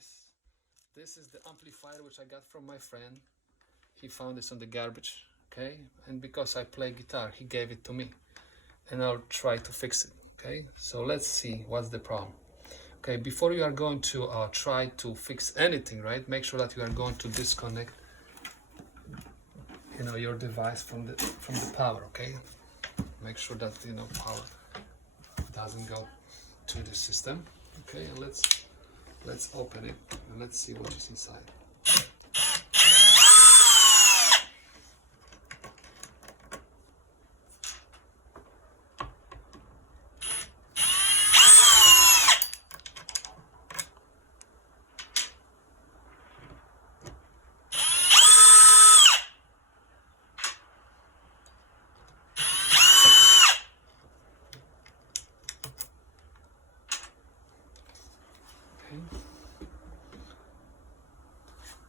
guys, this is the amplifier which I got from my friend. He found this on the garbage, okay, and because I play guitar he gave it to me, and I'll try to fix it. Okay, so let's see what's the problem. Okay, before you are going to try to fix anything, right, make sure that you are going to disconnect, you know, your device from the power. Okay, make sure that, you know, power doesn't go to the system. Okay, and let's open it and let's see what is inside.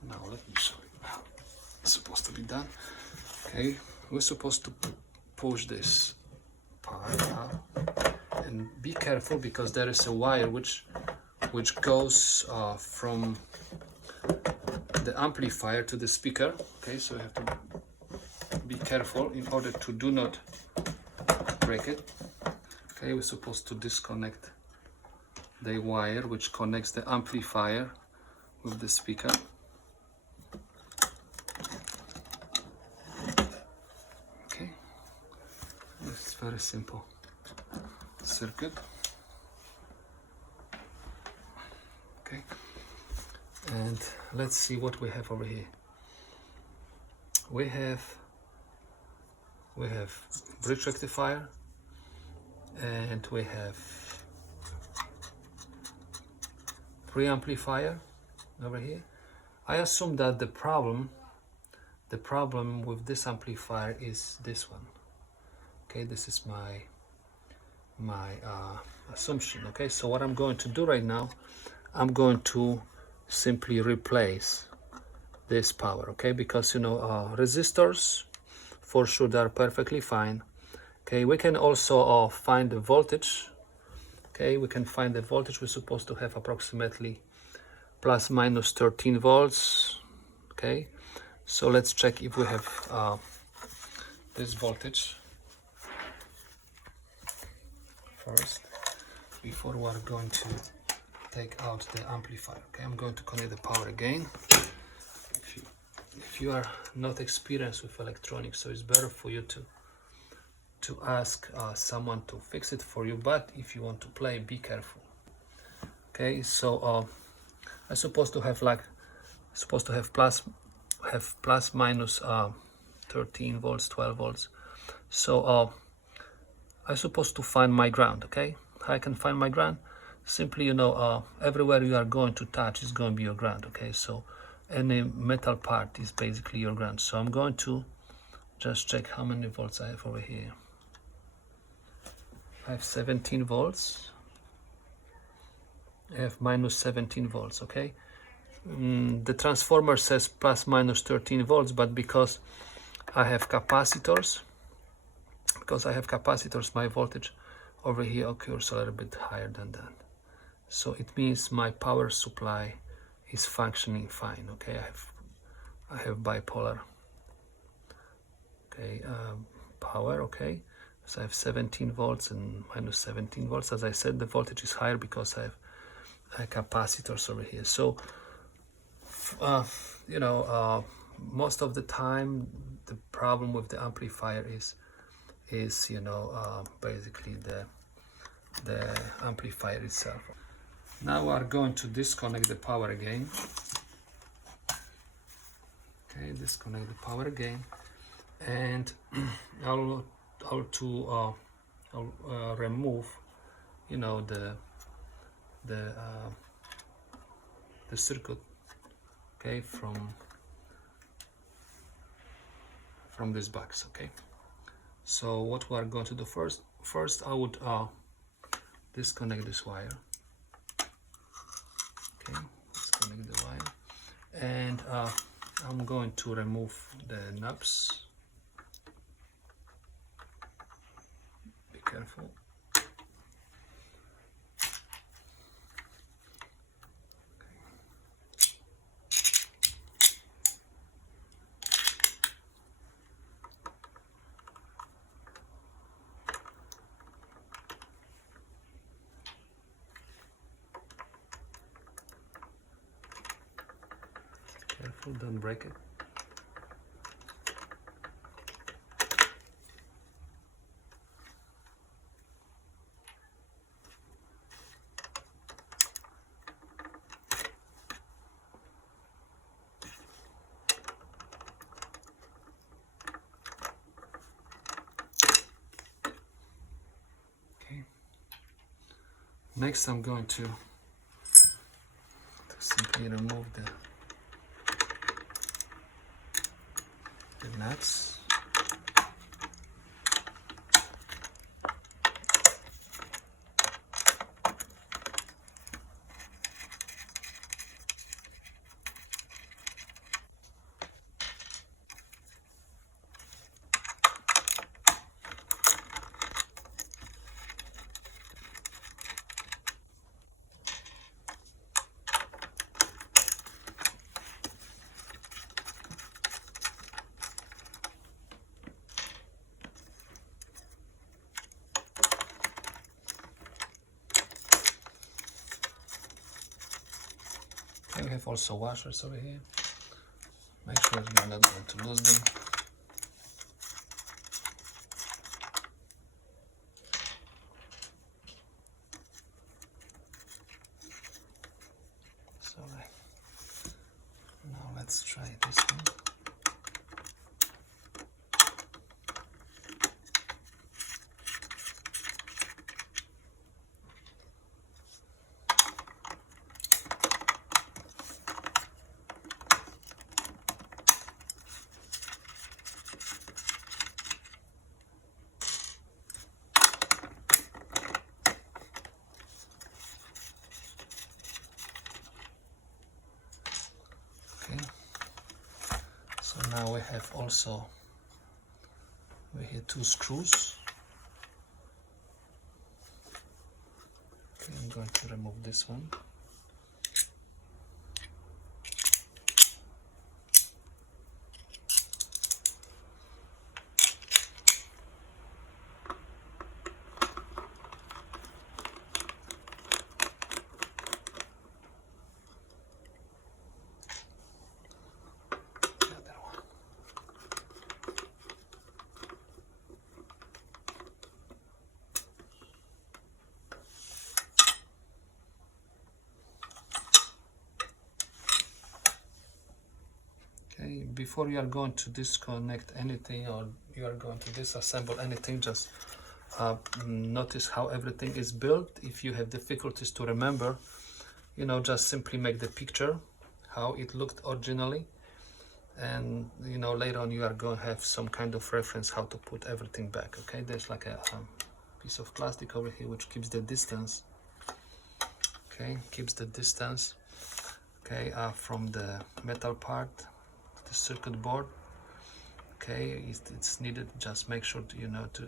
Now let me show you how it's supposed to be done. Okay, we're supposed to push this part up, and be careful because there is a wire which goes from the amplifier to the speaker. Okay, so you have to be careful in order to do not break it. Okay, we're supposed to disconnect the wire which connects the amplifier with the speaker. Okay, this is very simple circuit. Okay, and let's see what we have over here. We have bridge rectifier, and we have preamplifier over here. I assume that the problem with this amplifier is this one. Okay, this is my assumption. Okay, so what I'm going to do right now, I'm going to simply replace this power. Okay, because, you know, resistors, for sure, they are perfectly fine. Okay, we can also find the voltage. Okay, we can find the voltage. We're supposed to have approximately plus minus 13 volts. Okay, so let's check if we have this voltage first before we are going to take out the amplifier. Okay, I'm going to connect the power again. If you are not experienced with electronics, so it's better for you to ask someone to fix it for you, but if you want to play, be careful. Okay, so I'm supposed to have plus minus 13 volts, 12 volts. So I'm supposed to find my ground. Okay, how I can find my ground? Simply, you know, everywhere you are going to touch is going to be your ground. Okay, so any metal part is basically your ground. So I'm going to just check how many volts I have over here. I have 17 volts. I have minus 17 volts. Okay, the transformer says plus minus 13 volts, but because I have capacitors, my voltage over here occurs a little bit higher than that. So it means my power supply is functioning fine. Okay, I have bipolar. Okay, power. Okay, so I have 17 volts and minus 17 volts. As I said, the voltage is higher because I have capacitors over here. So you know, most of the time the problem with the amplifier is you know, basically the amplifier itself. Now we are going to disconnect the power again. Okay, disconnect the power again, and I'll remove, you know, the circuit, okay, from this box. Okay, so what we are going to do first I would disconnect this wire. Okay, disconnect the wire, and I'm going to remove the knobs. Be careful. Okay. careful, don't break it. Next, I'm going to simply remove the nuts. Okay, we have also washers over here. Make sure you're not going to lose them. So now let's try this one. Okay. So now we have also two screws. Okay, I'm going to remove this one. Before you are going to disconnect anything or you are going to disassemble anything, just notice how everything is built. If you have difficulties to remember, just simply make the picture how it looked originally, and later on you are going to have some kind of reference how to put everything back. Okay, there's like a piece of plastic over here which keeps the distance. Okay, keeps the distance. Okay, from the metal part, the circuit board. Okay, it's needed. Just make sure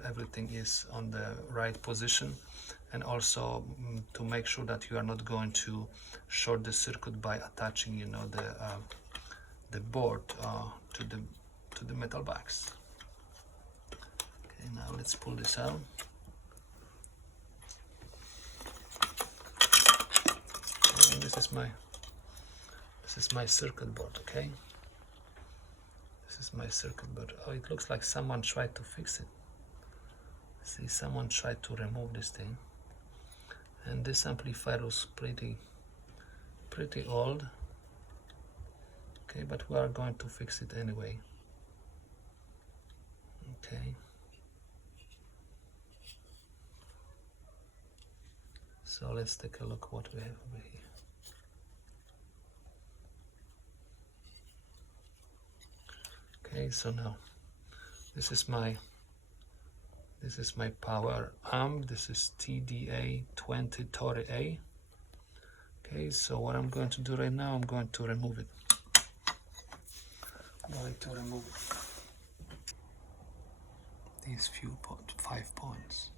everything is on the right position, and also to make sure that you are not going to short the circuit by attaching the board to the metal box. Okay, now let's pull this out. Okay, this is my circuit board. Okay. This is my circuit board. Oh, it looks like someone tried to fix it. See, someone tried to remove this thing. And this amplifier was pretty old. Okay, but we are going to fix it anyway. Okay. So let's take a look what we have over here. Okay, so now this is my power amp. This is TDA20 Tori A. Okay, so what I'm going to do right now, I'm going to remove it. I'm going to remove these 5 points.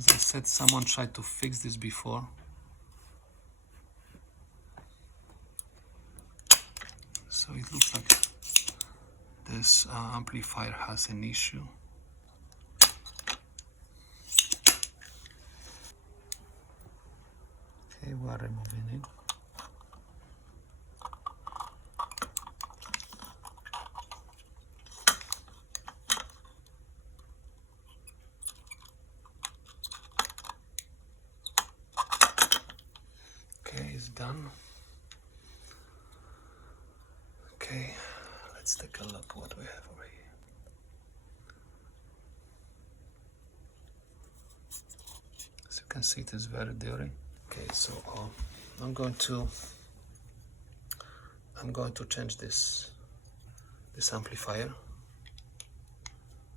As I said, someone tried to fix this before. So it looks like this amplifier has an issue. Okay, we are removing it. Okay, it's done. Okay, let's take a look what we have over here. As you can see, it is very dirty. Okay, so I'm going to change this amplifier.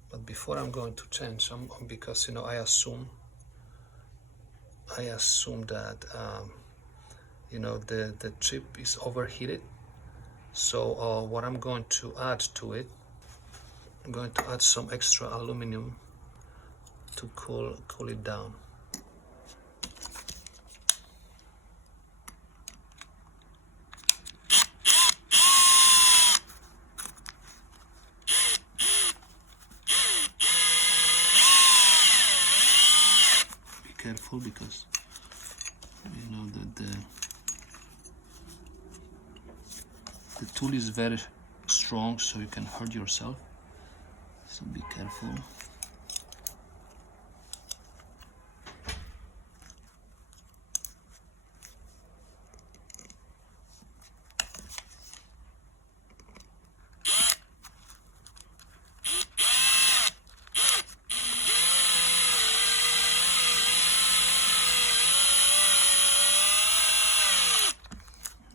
But before I'm going to change, because I assume that the chip is overheated. So what I'm going to add to it, I'm going to add some extra aluminum to cool it down. Be careful because the tool is very strong, so you can hurt yourself. So be careful.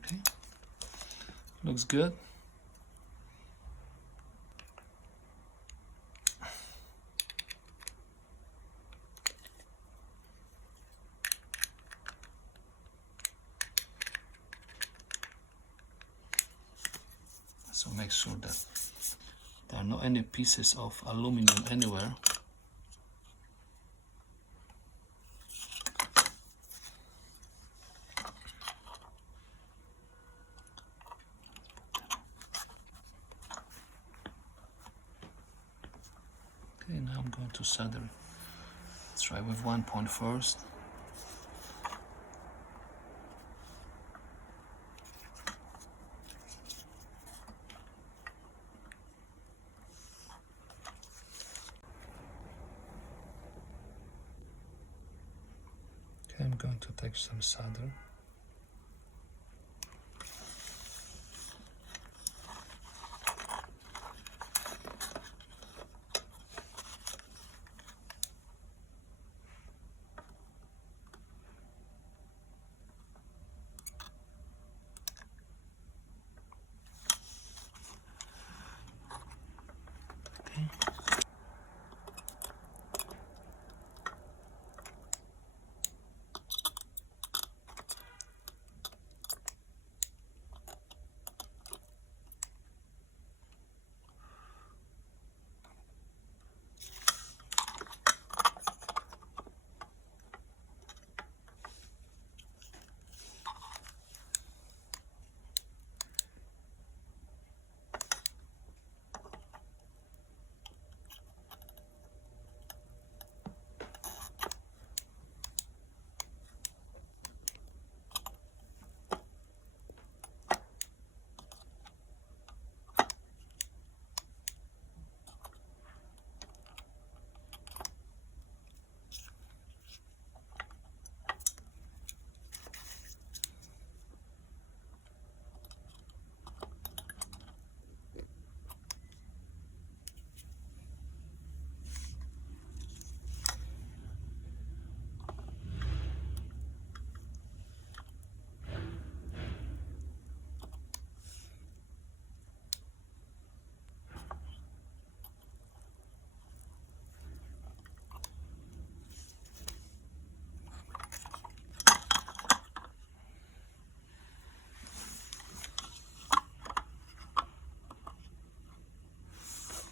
Okay, looks good. So make sure that there are not any pieces of aluminum anywhere. Okay, now I'm going to solder it. Let's try with 1 point first. Okay, I'm going to take some solder. Okay.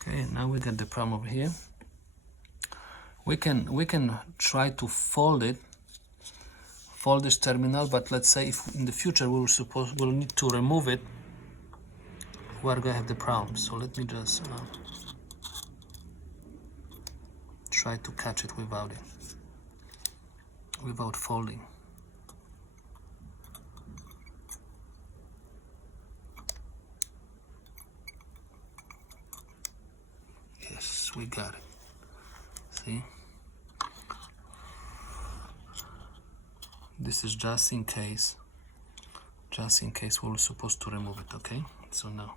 Okay, now we got the problem over here. we can try to fold this terminal, but let's say if in the future we'll need to remove it, we're gonna have the problem. So let me just try to catch it without folding. Yes, we got it. See? This is just in case we're supposed to remove it, okay? So now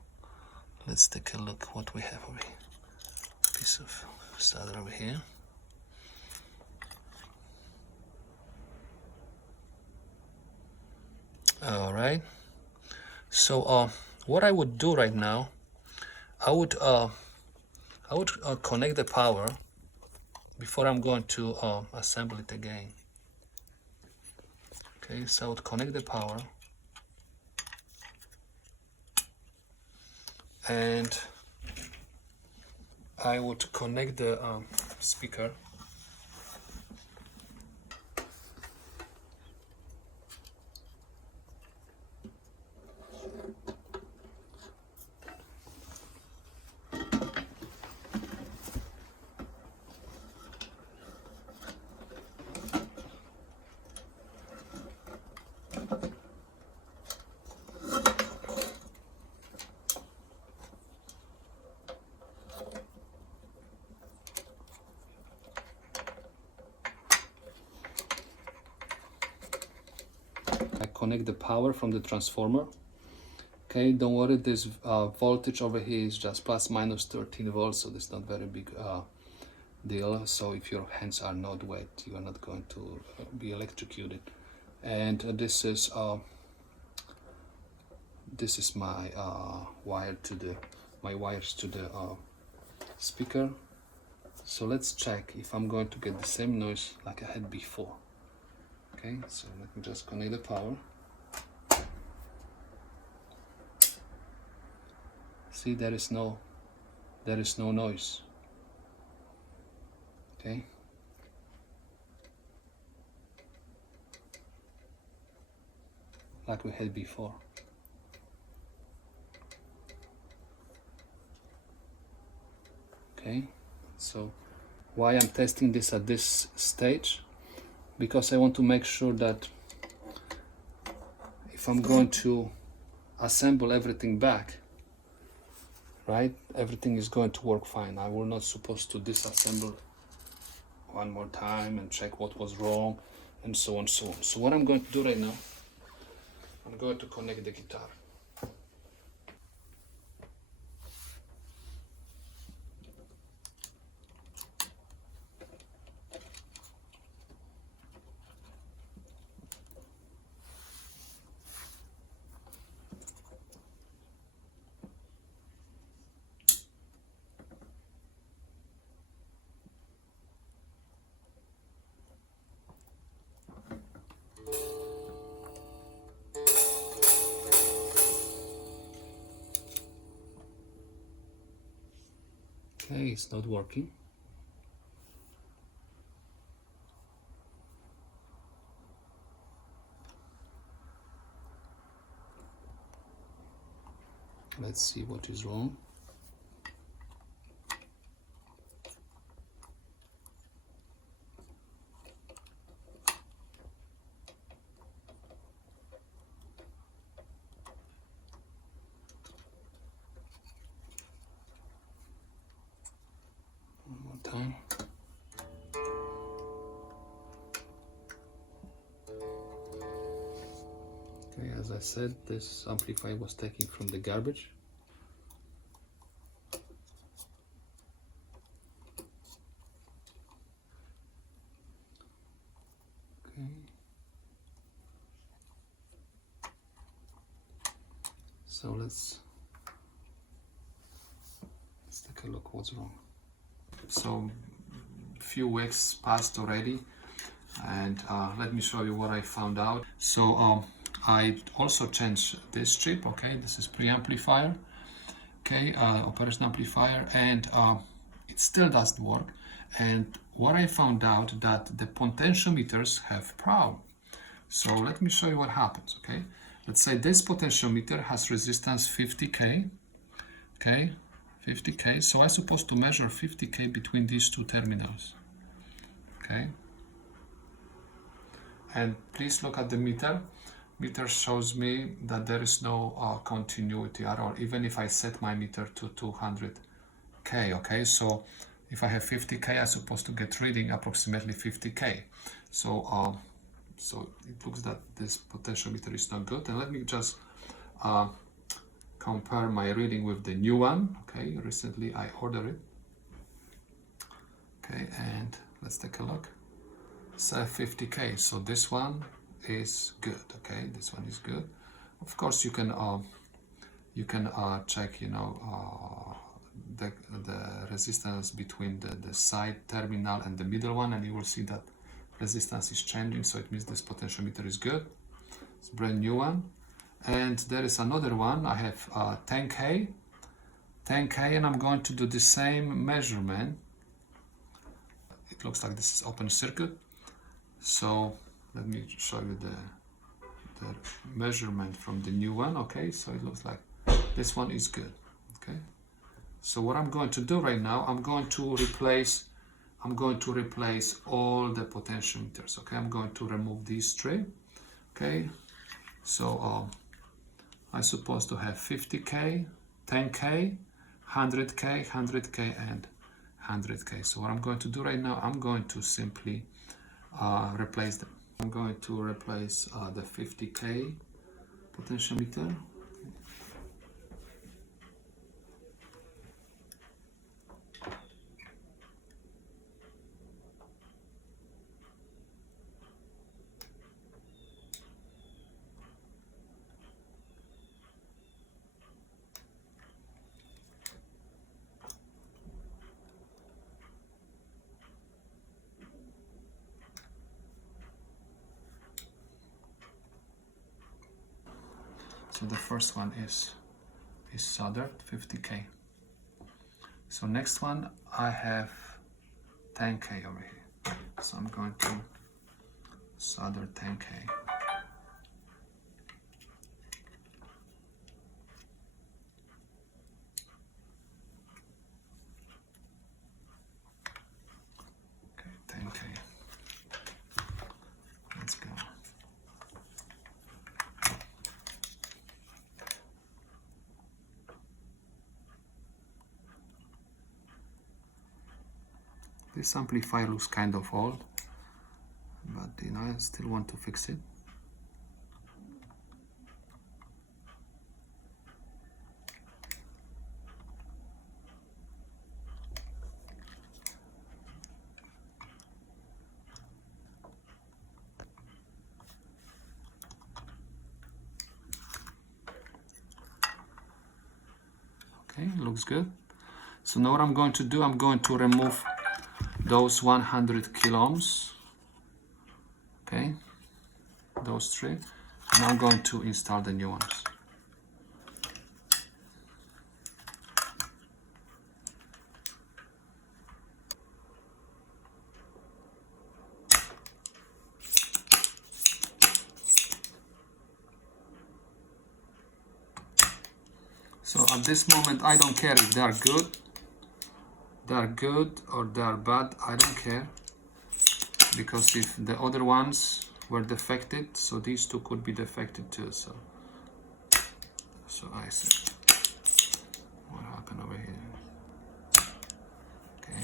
let's take a look what we have over here. Piece of solder over here. All right. So what I would do right now, I would connect the power before I'm going to assemble it again. Okay, so I would connect the power, and I would connect the speaker. I connect the power from the transformer. Okay, don't worry, this voltage over here is just plus minus 13 volts, so it's not very big deal. So if your hands are not wet, you are not going to be electrocuted. And this is my wires to the speaker. So let's check if I'm going to get the same noise like I had before. Okay, so let me just connect the power. See, there is no noise. Okay. Like we had before. Okay, so why I'm testing this at this stage? Because I want to make sure that if I'm going to assemble everything back, right, everything is going to work fine. I will not supposed to disassemble one more time and check what was wrong and so on. So what I'm going to do right now, I'm going to connect the guitar. Okay, it's not working. Let's see what is wrong. One more time. Okay, as I said, this amplifier was taken from the garbage. Okay. So let's take a look what's wrong. So few weeks passed already, and let me show you what I found out. So I also changed this chip. Okay, this is preamplifier, okay, operation amplifier, and it still doesn't work. And what I found out that the potentiometers have problem. So let me show you what happens, okay? Let's say this potentiometer has resistance 50K, okay? 50K, so I'm supposed to measure 50K between these two terminals, okay? And please look at the meter. Meter shows me that there is no continuity at all, even if I set my meter to 200K, okay? So if I have 50K, I'm supposed to get reading approximately 50K. So it looks that this potentiometer is not good. And let me just compare my reading with the new one, okay? Recently I ordered it. Okay, and let's take a look. It's 50K, so this one is good, okay? This one is good. Of course, you can check, the resistance between the side terminal and the middle one, and you will see that resistance is changing, so it means this potentiometer is good. It's a brand new one. And there is another one. I have 10K, and I'm going to do the same measurement. It looks like this is open circuit. So let me show you the measurement from the new one. Okay, so it looks like this one is good. Okay, so what I'm going to do right now, I'm going to replace all the potentiometers. Okay, I'm going to remove these three. Okay, so I'm supposed to have 50K, 10K, 100K, 100K, and 100K. So what I'm going to do right now, I'm going to simply replace them. I'm going to replace the 50K potentiometer. So the first one is soldered, 50K. So next one, I have 10K over here. So I'm going to solder 10K. Okay, 10K. Let's go. This amplifier looks kind of old, but I still want to fix it. Okay, looks good. So now what I'm going to do, I'm going to remove those 100 kilo ohms, okay, those three, and I'm going to install the new ones. So at this moment, I don't care if they are good or they are bad. I don't care, because if the other ones were defected, so these two could be defected too. So I see what happened over here. Okay.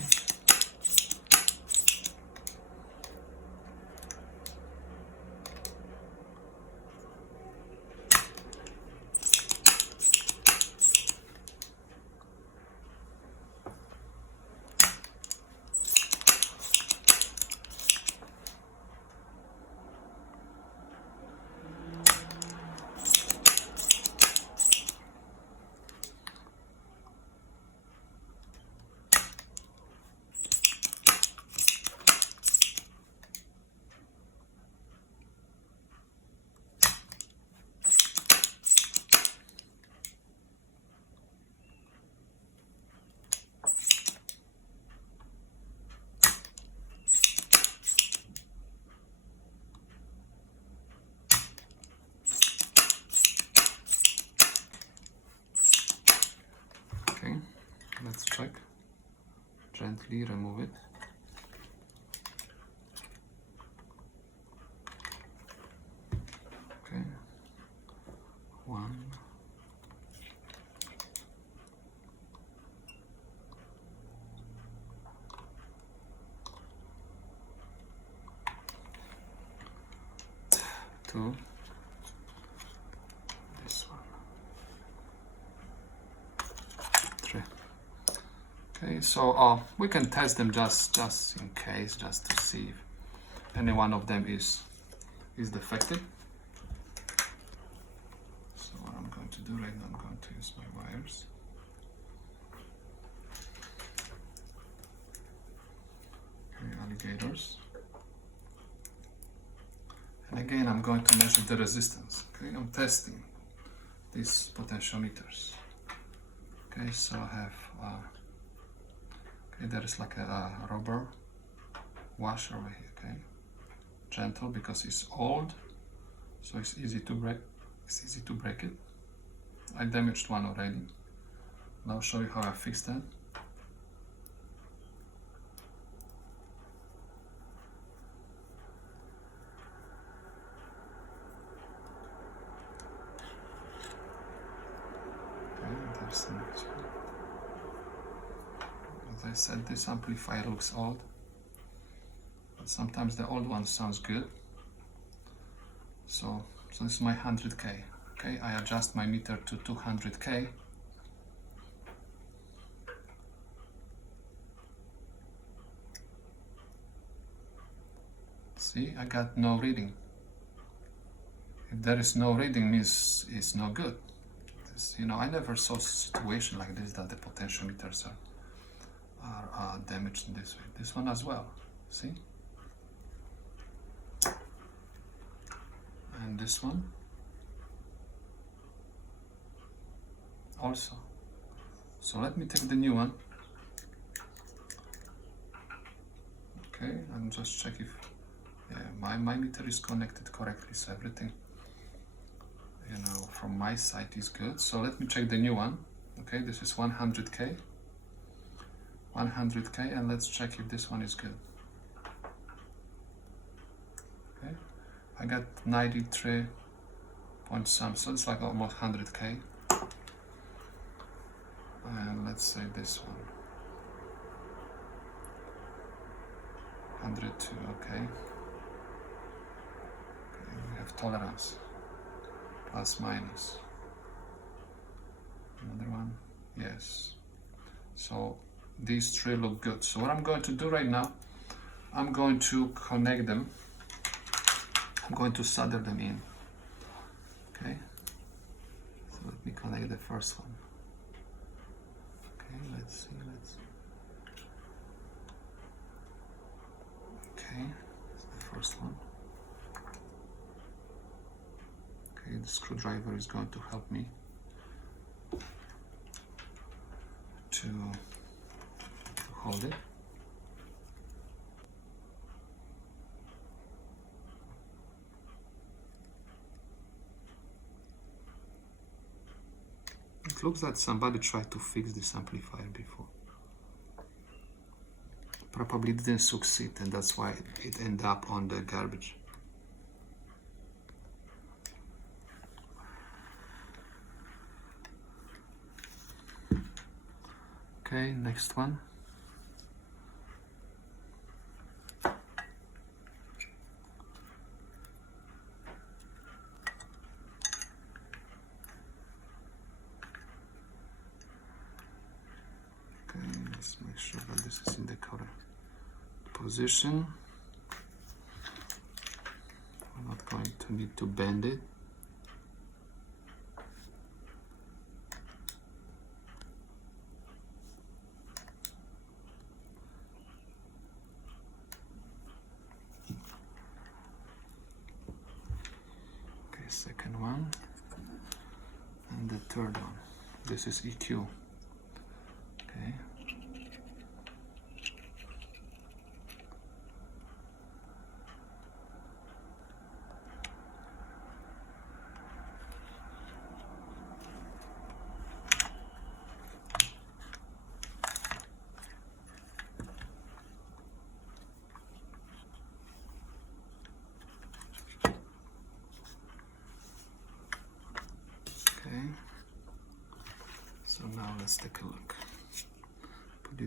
gently remove it. Okay, 1, 2, this one, 3. Okay, so we can test them just in case, just to see if any one of them is defective. So what I'm going to do right now, I'm going to use my wires. Okay, alligators. And again, I'm going to measure the resistance. Okay, I'm testing these potentiometers. Okay, so I have okay, there is like a rubber washer over here. Okay, gentle because it's old, so it's easy to break. It's easy to break it. I damaged one already. Now I'll show you how I fixed that. As I said, this amplifier looks old, but sometimes the old one sounds good. So this is my 100K. Okay, I adjust my meter to 200K. See, I got no reading. If there is no reading, means it's no good. You know, I never saw a situation like this that the potentiometers are damaged in this way. This one as well, see? And this one also. So let me take the new one. Okay, and just check if my meter is connected correctly, so everything, you know, from my side is good. So let me check the new one. Okay, this is 100K, and let's check if this one is good. Okay, I got 93 point some, so it's like almost 100K. And let's say this one, 102. Okay, we have tolerance. Plus minus. Another one, yes. So these three look good. So what I'm going to do right now, I'm going to connect them. I'm going to solder them in. Okay. So let me connect the first one. Okay, let's see. Okay, that's the first one. Okay, the screwdriver is going to help me to hold it. It looks like somebody tried to fix this amplifier before. Probably didn't succeed, and that's why it ended up on the garbage. Okay, next one. Okay, let's make sure that this is in the correct position. We're not going to need to bend it. Second one, and the third one. This is EQ. Okay. let's take a look. Put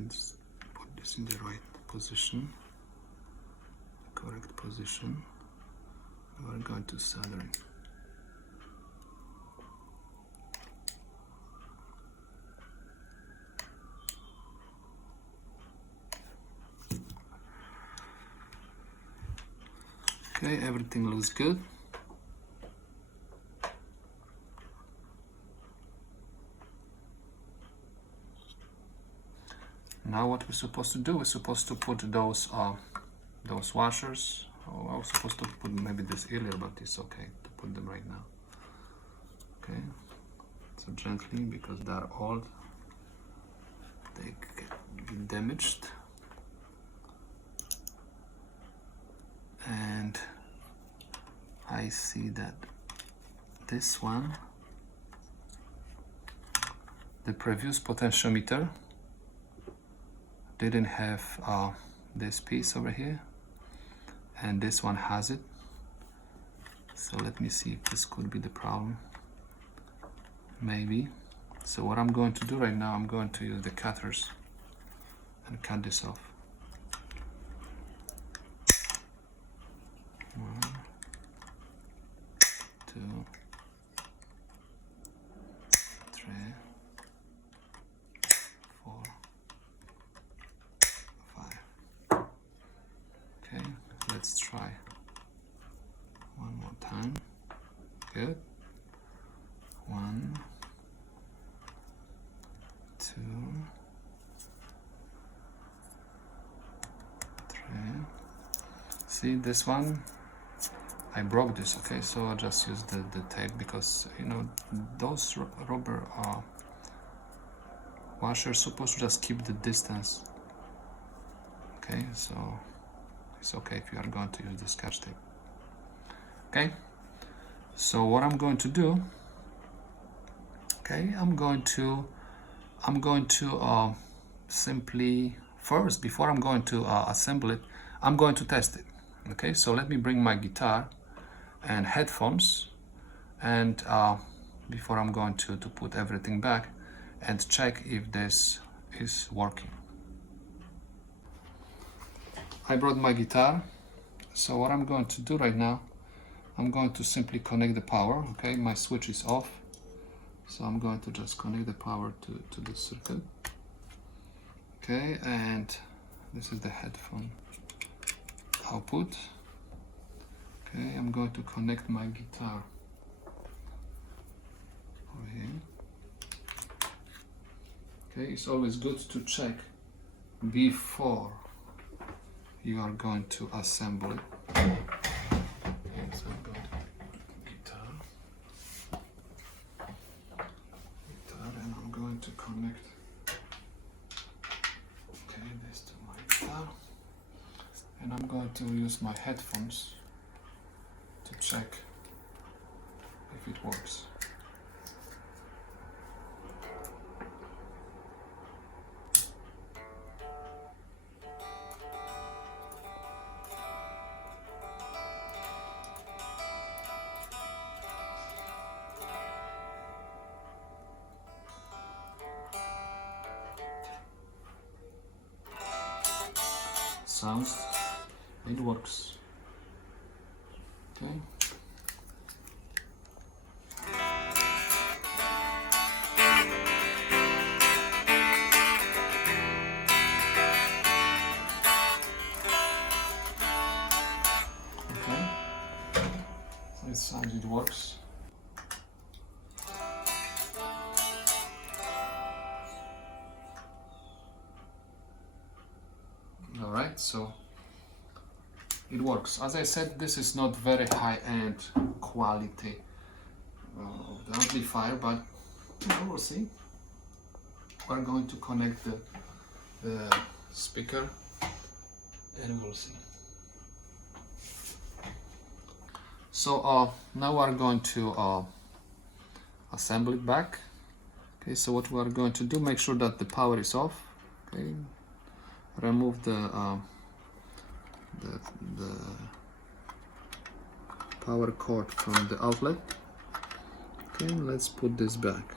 this in the right position, correct position. We're going to solder it. Okay, everything looks good. Now what we're supposed to do, we're supposed to put those washers. Oh, I was supposed to put maybe this earlier, but it's okay to put them right now. Okay, so gently, because they're old, they get damaged. And I see that this one, the previous potentiometer didn't have this piece over here, and this one has it. So let me see if this could be the problem. Maybe. So what I'm going to do right now, I'm going to use the cutters and cut this off. 1, 2, 3, 4, 5. Okay, let's try one more time. Good. 1, 2, 3. See this one? I broke this, okay, so I'll just use the tape, because you know those rubber washers supposed to just keep the distance. Okay, so it's okay if you are going to use the Scotch tape. Okay, so what I'm going to do, okay, I'm going to simply first, before I'm going to assemble it, I'm going to test it. Okay, so let me bring my guitar and headphones, and before I'm going to put everything back and check if this is working. I brought my guitar, so what I'm going to do right now, I'm going to simply connect the power. Okay, my switch is off, so I'm going to just connect the power to the circuit. Okay, and this is the headphone output. Okay, I'm going to connect my guitar over here. Okay, it's always good to check before you are going to assemble it. Okay, so I'm going to guitar, and I'm going to connect this to my guitar, and I'm going to use my headphones to check if it works. Sounds, it works. Okay. Okay. So it sounds, it works. All right, so it works. As I said, this is not very high-end quality of the amplifier, but we'll see. We're going to connect the speaker, and we'll see. So now we're going to assemble it back. Okay, so what we're going to do, make sure that the power is off. Okay, remove the power cord from the outlet. Okay, let's put this back.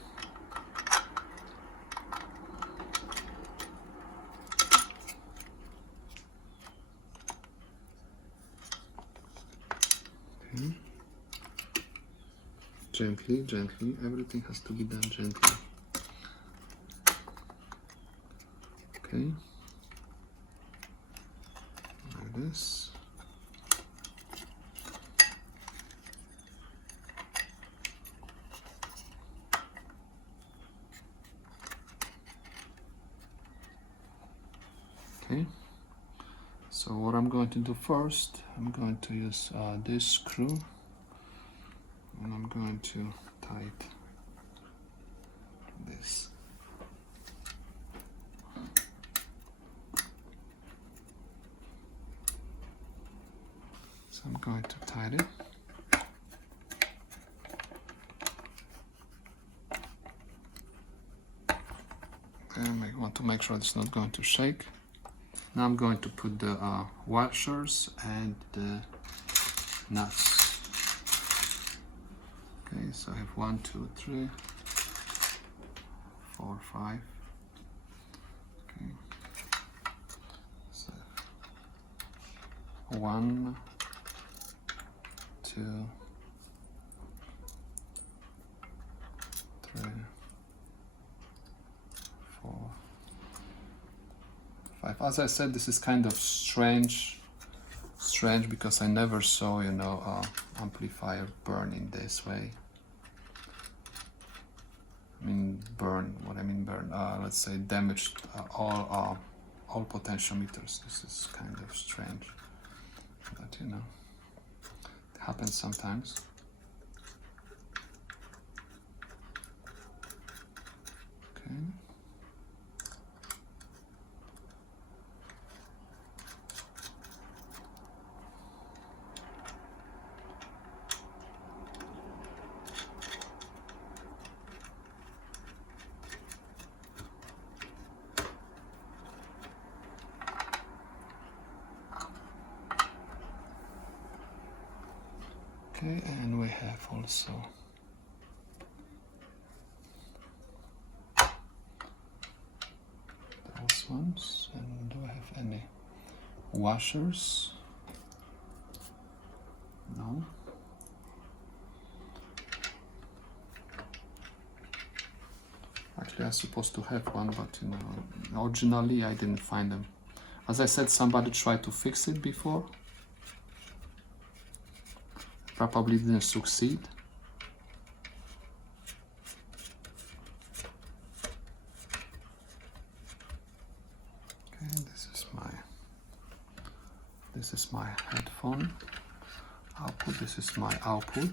Gently, gently. Everything has to be done gently. Okay. Like this. Okay. So what I'm going to do first, I'm going to use this screw, and I'm going to tie it like this. So I'm going to tighten it. And I want to make sure it's not going to shake. Now I'm going to put the washers and the nuts. Okay, so I have 1, 2, 3, 4, 5. Okay. So 1, 2, 3, 4, 5. As I said, this is kind of strange because I never saw, you know, amplifier burn in this way. I mean burn. What I mean burn? Let's say damaged all potentiometers. This is kind of strange, but you know, it happens sometimes. Okay. Okay, and we have also those ones. And do I have any washers? No. Actually, I'm supposed to have one, but you know, originally I didn't find them. As I said, somebody tried to fix it before. Probably didn't succeed. Okay, this is my headphone output. This is my output,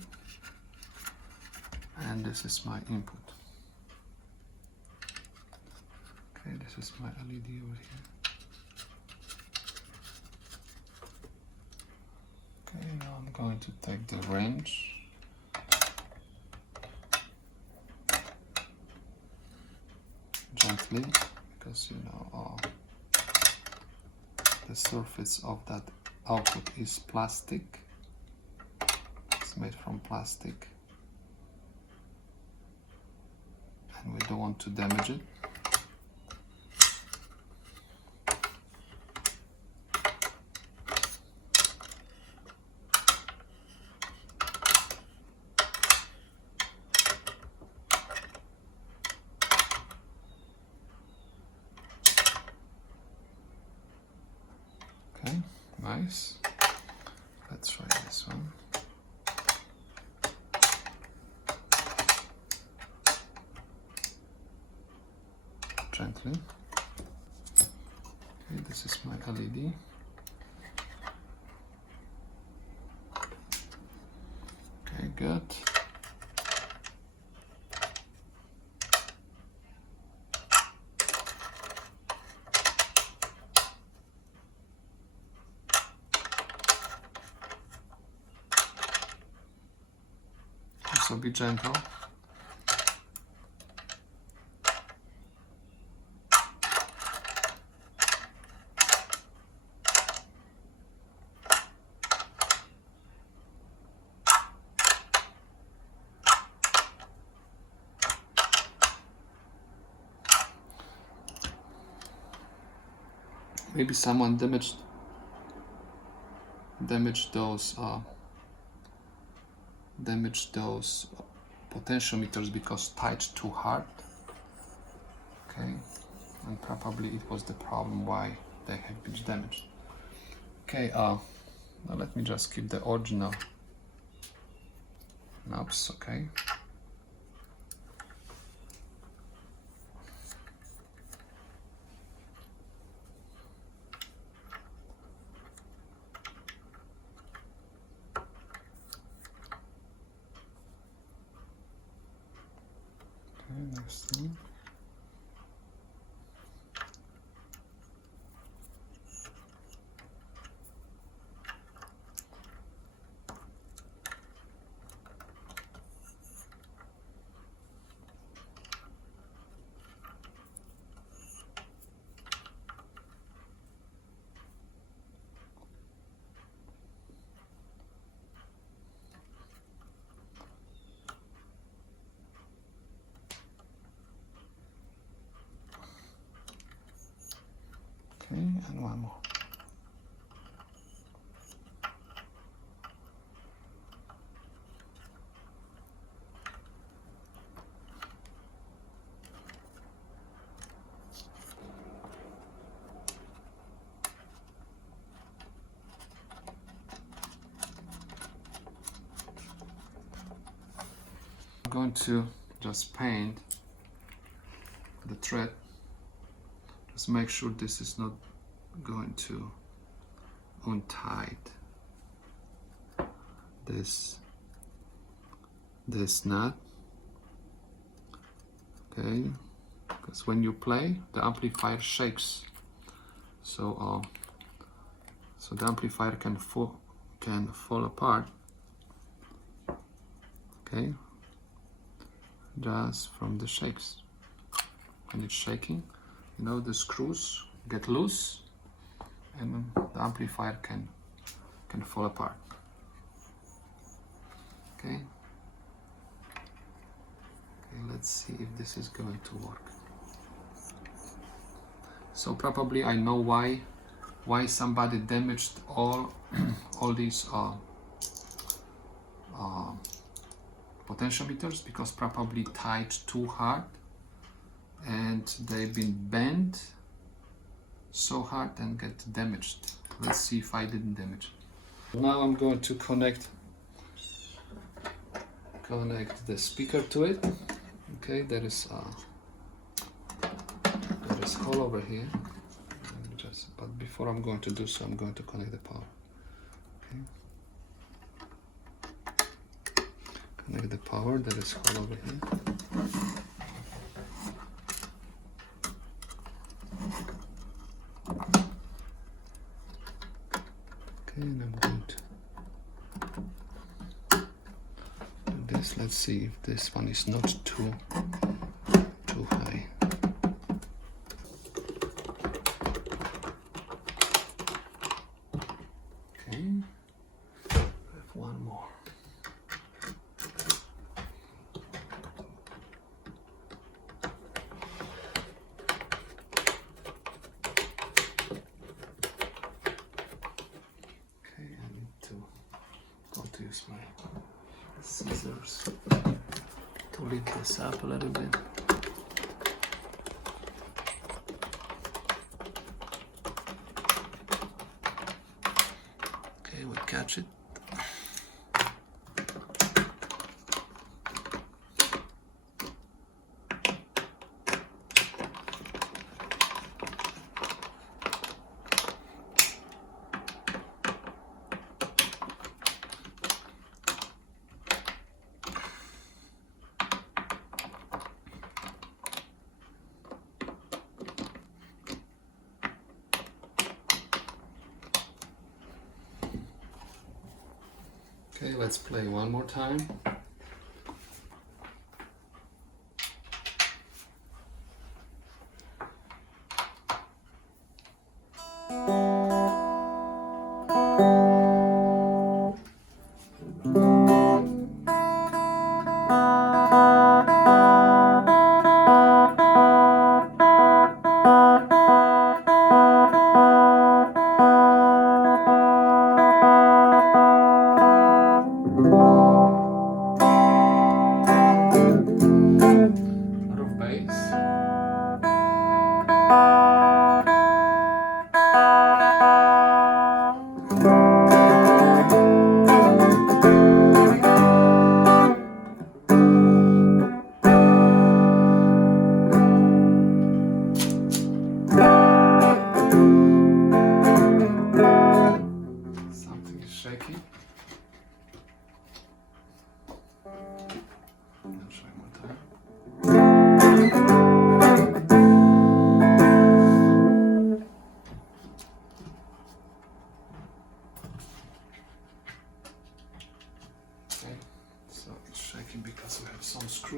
and this is my input. Okay, this is my LED over here. Okay, now I'm going to take the wrench gently, because you know the surface of that output is plastic. It's made from plastic, and we don't want to damage it. Okay, nice. Let's try this one. Gently. Okay, this is my LED. Okay, good. So be gentle. Maybe someone damaged those potentiometers because tied too hard. Okay, and probably it was the problem why they have been damaged. Okay, now let me just keep the original knobs. Okay. Next thing. Okay, and one more. I'm going to just paint the thread. Just make sure this is not going to untie this nut. Okay, because when you play, the amplifier shakes, so the amplifier can fall apart. Okay, just from the shakes. When it's shaking, you know, the screws get loose and the amplifier can fall apart. Okay, let's see if this is going to work. So probably I know why somebody damaged all these potentiometers, because probably tied too hard and they've been bent so hard and get damaged. Let's see if I didn't damage it. Now I'm going to connect the speaker to it. Okay, there is hole over here. But before I'm going to do so, I'm going to connect the power. Okay. Connect the power. There is hole over here. Okay, and I'm going to do this. Let's see if this one is not too high. Okay, I have one more. Okay, I need to use my scissors to lift this up a little bit. Okay, we catch it. Okay, let's play one more time.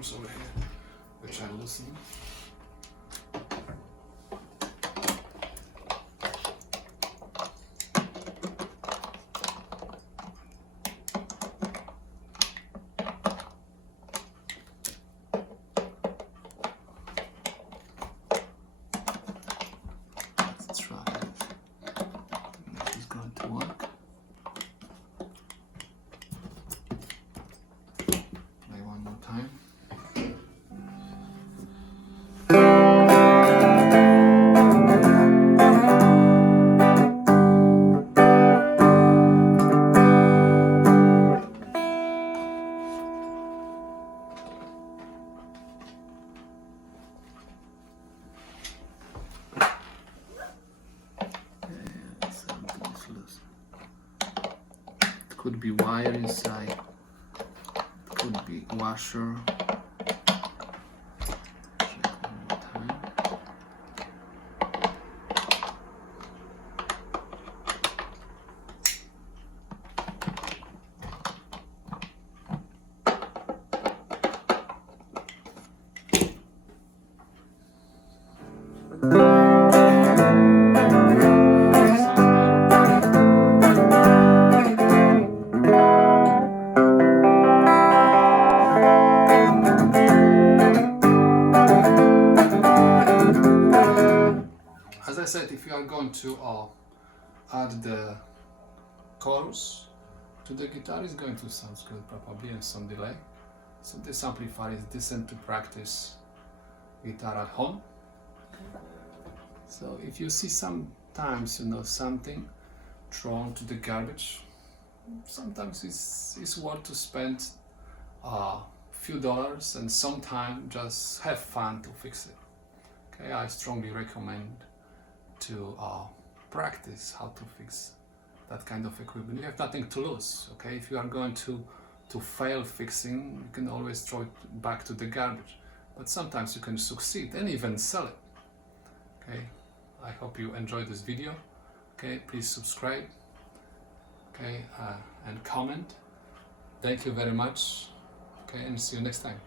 screws over here, which are loosening. Let's try it. This is going to work. Play one more time. It could be wire inside, it could be washer. Check one more time. As I said, if you are going to add the chorus to the guitar, it's going to sound good probably and some delay. So this amplifier is decent to practice guitar at home. So if you see sometimes, you know, something thrown to the garbage, sometimes it's worth to spend a few dollars and some time, just have fun to fix it. Okay, I strongly recommend to practice how to fix that kind of equipment. You have nothing to lose. Okay, if you are going to fail fixing, you can always throw it back to the garbage, but sometimes you can succeed and even sell it. Okay, I hope you enjoyed this video. Okay, please subscribe, okay, and comment. Thank you very much. Okay, and see you next time.